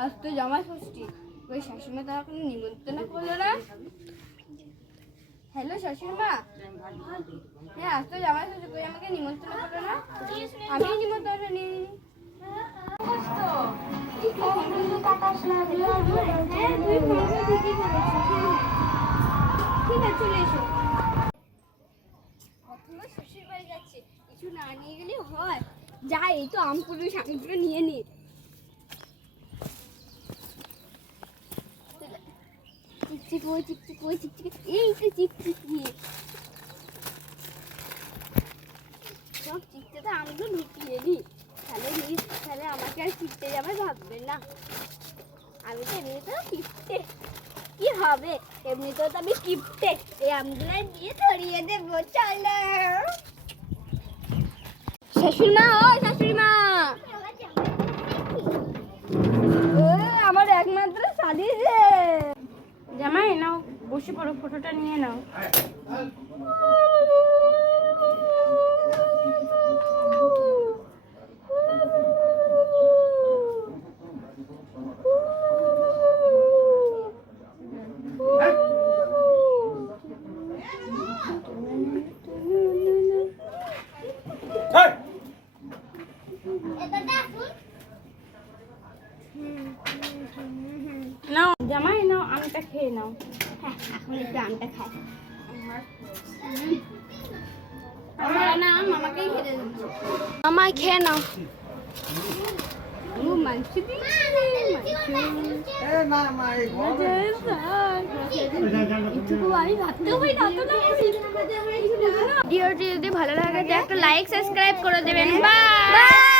আজ তো জামাই ষষ্ঠী, ওই শাশুড়ি তো এখন নিমন্ত্রণ করলো না। হ্যালো শাশুড়িমা, হ্যাঁ আজ তো জামাই ষষ্ঠী, কই আমাকে নিমন্ত্রণ করলো না। আমি নিমন্ত্রণ নিই। ঠিক আছে চলে এসো। শ্বশুর বাড়ি যাচ্ছে, কিছু না নিয়ে গেলেও হয়। যাই, এই তো আমগুলো সামগুলো নিয়ে নি। চিকচিক ওই চিকচিক ওই চিকচিক, এই তো চিকচিক নিয়ে সব চিকতে আমগুলো ঢুকিয়ে নি। তাহলে আমাকে আর চিকতে যাবে ভাববে না। আমি তো এমনিতেও কিপটে, কি হবে এমনিতেও তো আমি কিপটে। এই আমগুলো দিয়ে ধরিয়ে দেবো। চলো শাশুড়িমা, ও শাশুড়িমা, আমার একমাত্র শালি রে। জামাই নাও, বসে পড়ো, ফটোটা নিয়ে নাও। নাও জামাই, নাও আমটা খেয়ে নাও। হ্যাঁ এখন একটু আমটা খাই। আমার না আম আমাকেই খেতে দিচ্ছি। আমায় খেয়ে নাও। ও মাংস ভিডিওটি যদি ভালো লাগে একটা লাইক সাবস্ক্রাইব করে দেবেন। বাই।